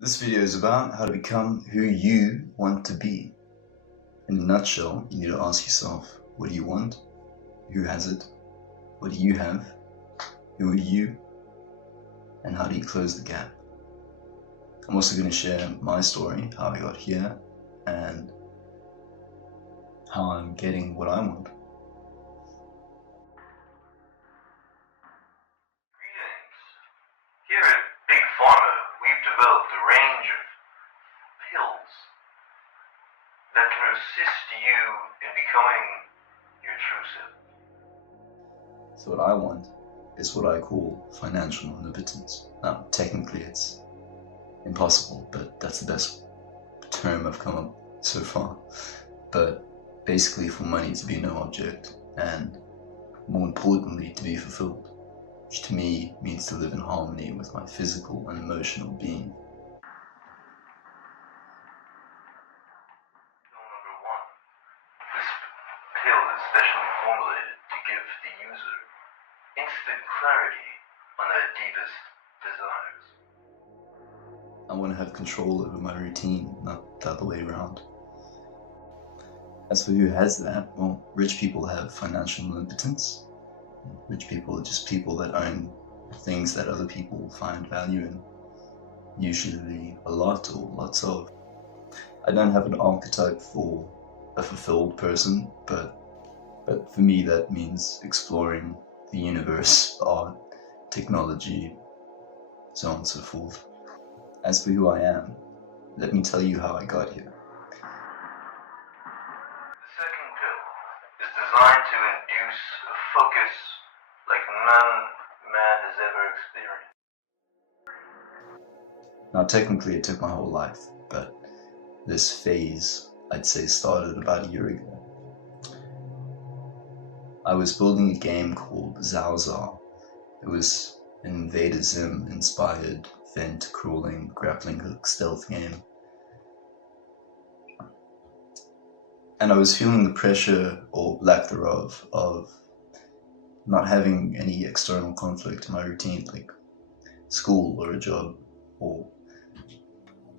This video is about how to become who you want to be. In a nutshell, you need to ask yourself, what do you want? Who has it? What do you have? Who are you? And how do you close the gap? I'm also going to share my story, how I got here, and how I'm getting what I want. Greetings. Here at Big Pharma, we've developed a range of pills that can assist you in becoming your true self. So what I want is what I call financial omnipotence. Now, technically it's impossible, but that's the best term I've come up so far. But basically for money to be no object, and more importantly to be fulfilled, which to me means to live in harmony with my physical and emotional being. Pill number one. This pill is specially formulated to give the user instant clarity on their deepest desires. I want to have control over my routine, not the other way around. As for who has that, well, rich people have financial omnipotence. Rich people are just people that own things that other people find value in, usually a lot or lots of. I don't have an archetype for a fulfilled person, but for me that means exploring the universe, art, technology, so on and so forth. As for who I am, let me tell you how I got here. The second pill is designed to induce a focus like none man has ever experienced. Now technically it took my whole life, but this phase I'd say started about a year ago. I was building a game called Zao. It was an Invader Zim inspired vent crawling grappling hook stealth game. And I was feeling the pressure, or lack thereof, of not having any external conflict in my routine, like school or a job, or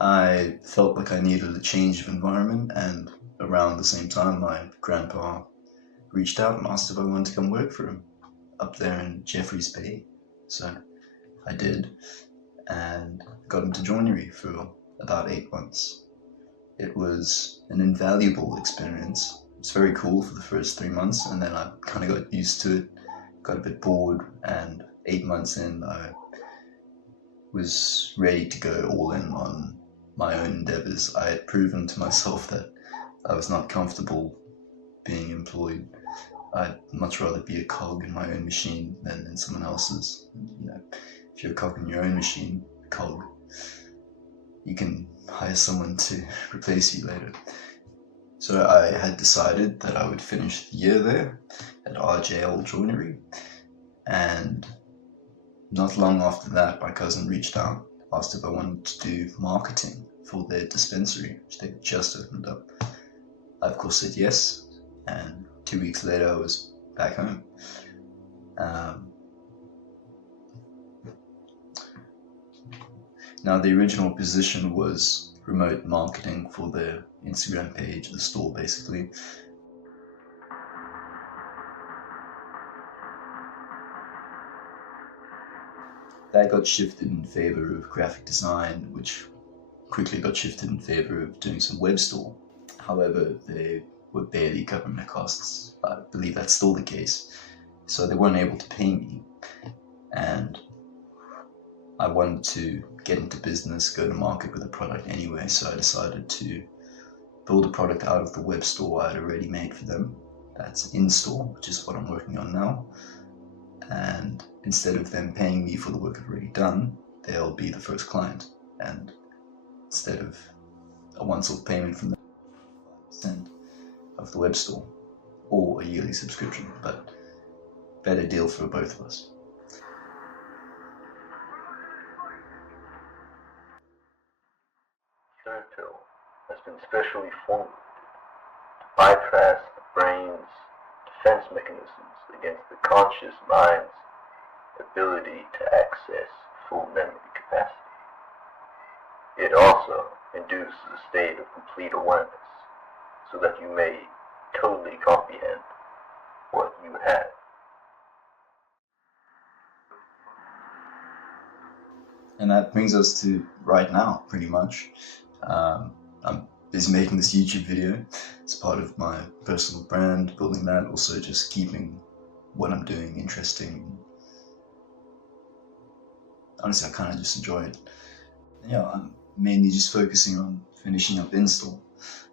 I felt like I needed a change of environment. And around the same time, my grandpa reached out and asked if I wanted to come work for him up there in Jeffreys Bay. So I did, and got into joinery for about 8 months. It was an invaluable experience. It was very cool for the first 3 months, and then I kind of got used to it, got a bit bored, and 8 months in I was ready to go all in on my own endeavors. I had proven to myself that I was not comfortable being employed. I'd much rather be a cog in my own machine than in someone else's. If you're a cog in your own machine, you can hire someone to replace you later. So I had decided that I would finish the year there at RJL Joinery, and not long after that my cousin reached out, asked if I wanted to do marketing for their dispensary, which they just opened up. I of course said yes, and 2 weeks later I was back home. Now the original position was remote marketing for their Instagram page, the store basically. That got shifted in favor of graphic design, which quickly got shifted in favor of doing some web store. However, they were barely covering their costs. I believe that's still the case. So they weren't able to pay me, and I wanted to get into business, go to market with a product anyway, so I decided to build a product out of the web store I had already made for them. That's in-store, which is what I'm working on now. And instead of them paying me for the work I've already done, they'll be the first client. And instead of a once-off payment from them, 5% of the web store, or a yearly subscription, but better deal for both of us. Third pill has been specially formed to bypass the brain's defense mechanisms against the conscious mind's ability to access full memory capacity. It also induces a state of complete awareness, so that you may totally comprehend what you have. And that brings us to right now, pretty much. I'm busy making this YouTube video. It's part of my personal brand, building that, also just keeping what I'm doing interesting. Honestly, I kind of just enjoy it. Yeah, I'm mainly just focusing on finishing up install.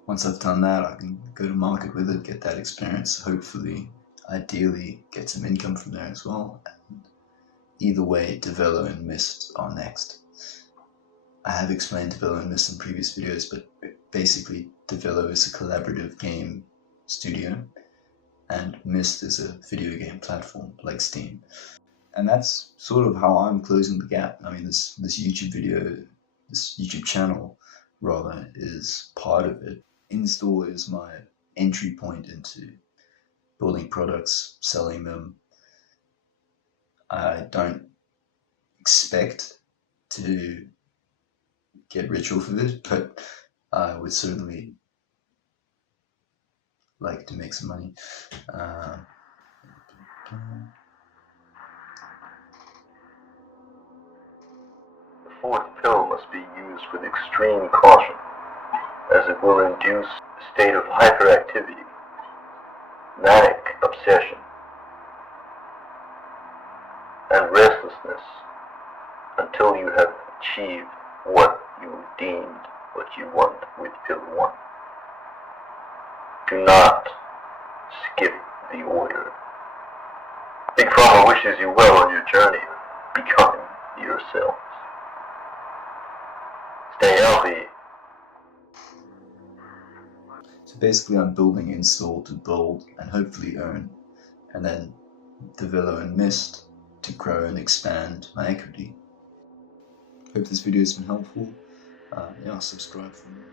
Once I've done that, I can go to market with it, get that experience, hopefully, ideally, get some income from there as well. And either way, Develo and Myst are next. I have explained Develo and Myst in previous videos, but basically, Develo is a collaborative game studio, and Myst is a video game platform like Steam. And that's sort of how I'm closing the gap. I mean, this YouTube video, this YouTube channel, rather, is part of it. Install is my entry point into building products, selling them. I don't expect to get rich off of it, but I would certainly like to make some money. The fourth pill must be used with extreme caution, as it will induce a state of hyperactivity, manic obsession, and restlessness until you have achieved what you deemed what you want with pill 1. Do not skip the order. Big Pharma wishes you well on your journey of becoming yourself. Stay healthy. So basically, I'm building Install to build and hopefully earn, and then Develo and Myst to grow and expand my equity. Hope this video has been helpful. Yeah, subscribe for more.